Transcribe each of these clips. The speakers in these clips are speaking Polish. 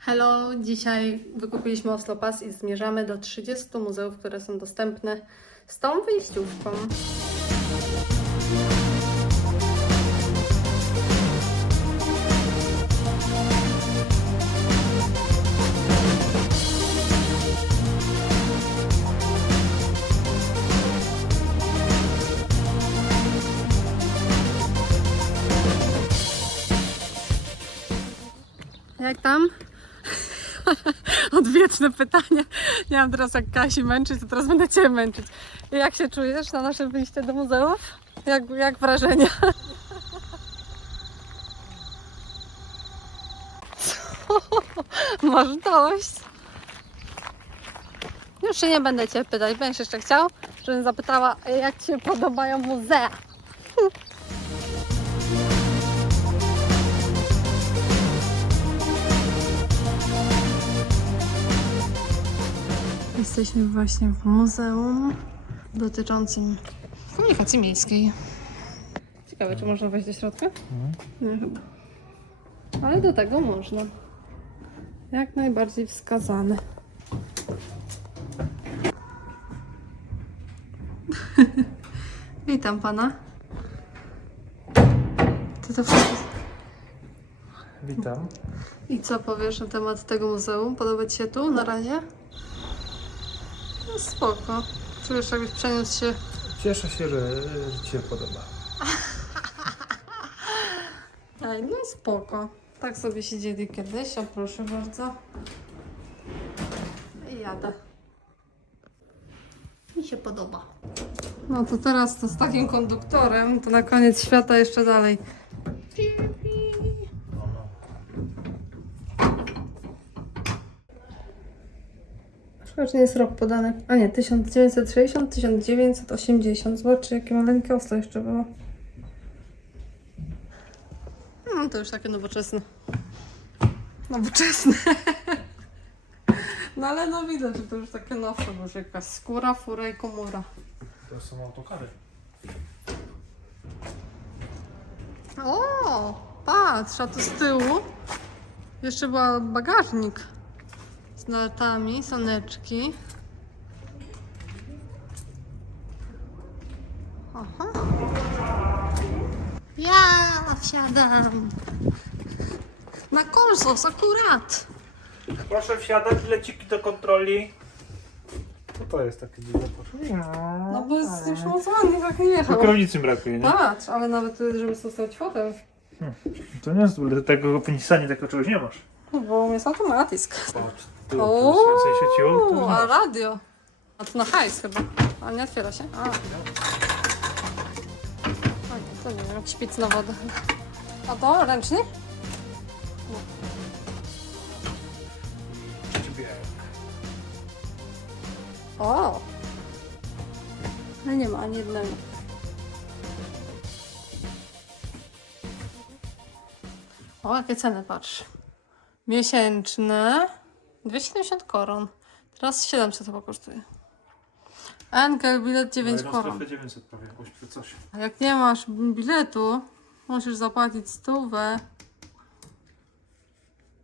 Hello, dzisiaj wykupiliśmy Oslo Pass i zmierzamy do 30 muzeów, które są dostępne z tą wyjściówką. Jak tam? Odwieczne pytanie. Nie mam teraz jak Kasi męczyć, to teraz będę Cię męczyć. Jak się czujesz na nasze wyjście do muzeów? Jak, jak wrażenia? Masz dość? Już się nie będę Cię pytać. Będziesz jeszcze chciał, żebym zapytała, jak Ci się podobają muzea? Jesteśmy właśnie w muzeum dotyczącym komunikacji miejskiej. Ciekawe, czy można wejść do środka? Nie, chyba. Ale do tego można. Jak najbardziej wskazane. Witam pana. To to wszystko. Witam. I co powiesz na temat tego muzeum? Podoba Ci się tu na razie? No spoko. Czujesz jakbyś przeniósł się... Cieszę się, że, Ci się podoba. Ej, no spoko. Tak sobie siedzieli kiedyś, a proszę bardzo. I jadę. Mi się podoba. No to teraz to z takim konduktorem, to na koniec świata jeszcze dalej. Szkoda, że nie jest rok podany. A nie, 1960, 1980. Zobaczcie, jakie maleńkie oslo jeszcze było. No to już takie nowoczesne. Nowoczesne. No ale no widać, że to już takie nowsze, bo już jakaś skóra, fura i komura. To są autokary. O, patrz, a tu z tyłu jeszcze był bagażnik z naletami, soneczki. Aha. Ja wsiadam. Na kolsos akurat. Proszę wsiadać, leciki do kontroli. Co to jest takie dziwne? No bo jest mocno tak nie jechał. Tylko kierownicy brakuje, nie? Patrz, ale nawet tu, żeby zostawić fotel. To nie jest tego w Nissanie takiego czegoś nie masz. Bo jest automatysk. Patrz, O, tu a radio. A to na hajs chyba. A nie otwiera się? A. A nie, to nie wiem, śpic na wodę. A to ręcznik? O! No nie ma ani jednego. O, jakie ceny, patrz. Miesięczne 270 koron. Teraz 700 chyba kosztuje. Enkel bilet 9 Na koron. strefę 900 prawie jakoś czy coś. A jak nie masz biletu, musisz zapłacić stówę.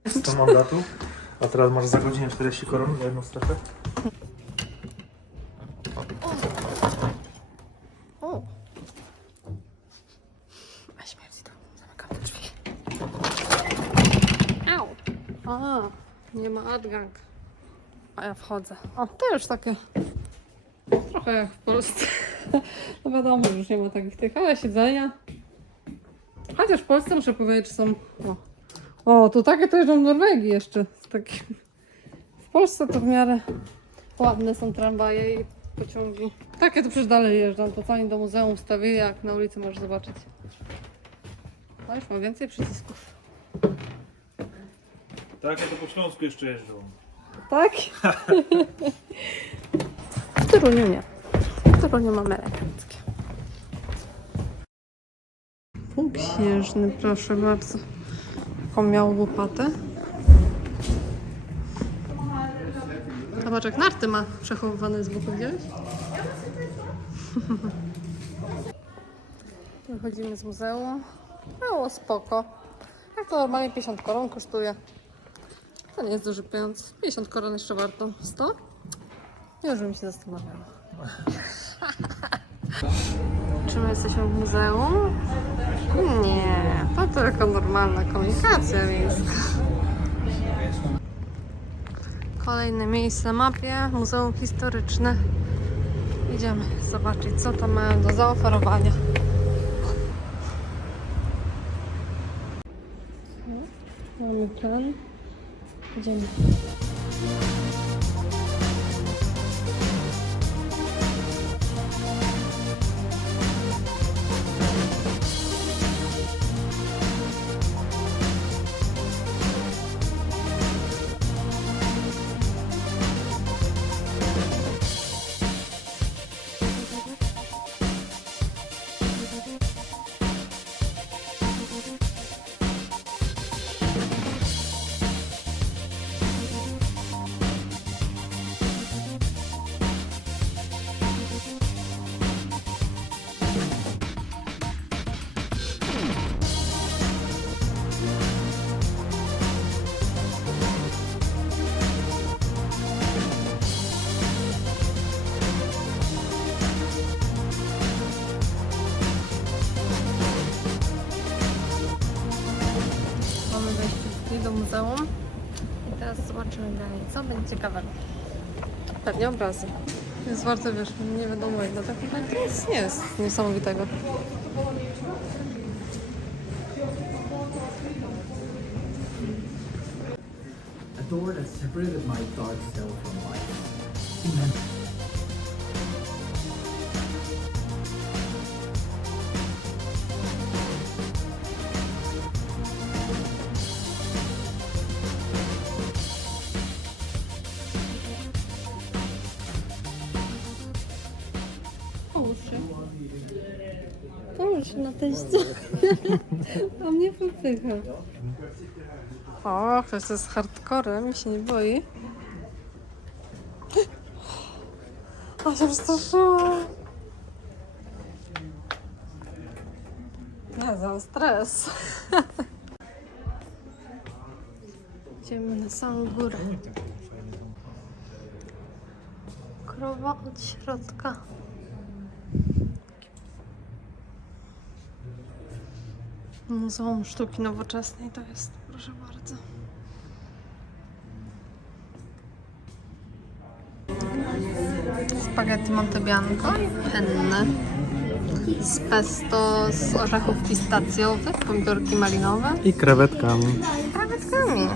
100 mandatu. A teraz masz za godzinę 40 koron za jedną strefę. O! A śmierdzi to. Zamykam te drzwi. Au! A, nie ma adgang. A ja wchodzę. O, to już takie trochę jak w Polsce. No wiadomo, że już nie ma takich tych, ale siedzenia. Chociaż w Polsce muszę powiedzieć, że są... O, o tu takie to jeżdżą w Norwegii jeszcze. Z takim... W Polsce to w miarę ładne są tramwaje i pociągi. Takie to przecież dalej jeżdżą. To co oni do muzeum wstawili, jak na ulicy możesz zobaczyć. A już mam więcej przycisków. Tak, ja to po Śląsku jeszcze jeżdżą. Tak? w Toruniu nie. W Toruniu mamy eleganckie. Punkt śnieżny, proszę bardzo. Jaką miał łopatę. Zobacz, jak narty ma przechowywane z boku, widziałeś? Wychodzimy z muzeum. Mało spoko. Jak to normalnie 50 koron kosztuje. To nie jest duży pieniądz. 50 koron jeszcze warto. 100? Już bym się zastanawiała. Czy my jesteśmy w muzeum? Nie, to tylko normalna komunikacja miejska. Kolejne miejsce na mapie, Muzeum Historyczne. Idziemy zobaczyć, co tam mają do zaoferowania. Mamy plan. Idziemy. Zobaczymy dalej, co będzie ciekawego. Pewnie obrazy. Jest warto, wiesz, nie wiadomo jak, no tak naprawdę nic nie jest niesamowitego. A door that separated my dark self from life. Połóż się na teście. A mnie popycha. O, ktoś to jest hardcorem i się nie boi. A się przestraszyłam. Nie, za stres. Idziemy na samą górę. Krowa od środka. Muzeum Sztuki Nowoczesnej to jest, proszę bardzo. Spaghetti Montebianco, penne z pesto z orzechów pistacjowych, pomidorki malinowe I krewetkami. z krewetkami.